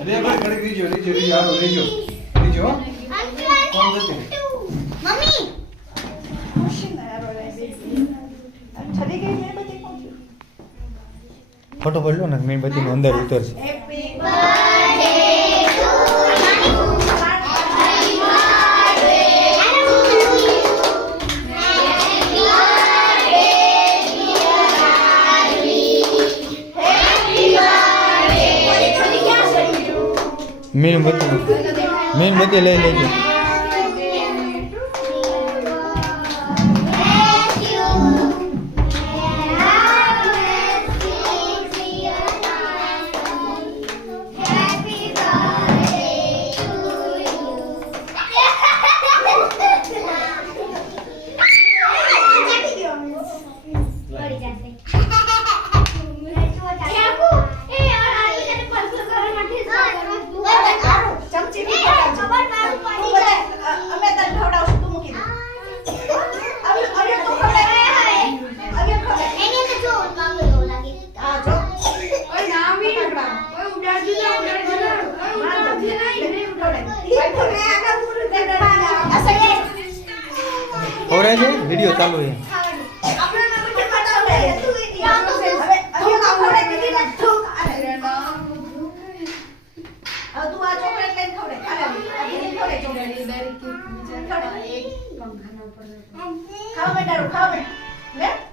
અરે ઘડી રીજો હાલો રીજો કોણ જતી મમ્મી છરી ગઈ મીણબત્તી કોણ છે? ફોટો પડલો ને મીણબત્તી નો અંદર ઉતરશે. હેપી મીણબત્તી લઈ લેજો. ખવડાય છે વિડિયો ચાલુ છે. ખાવા બેટા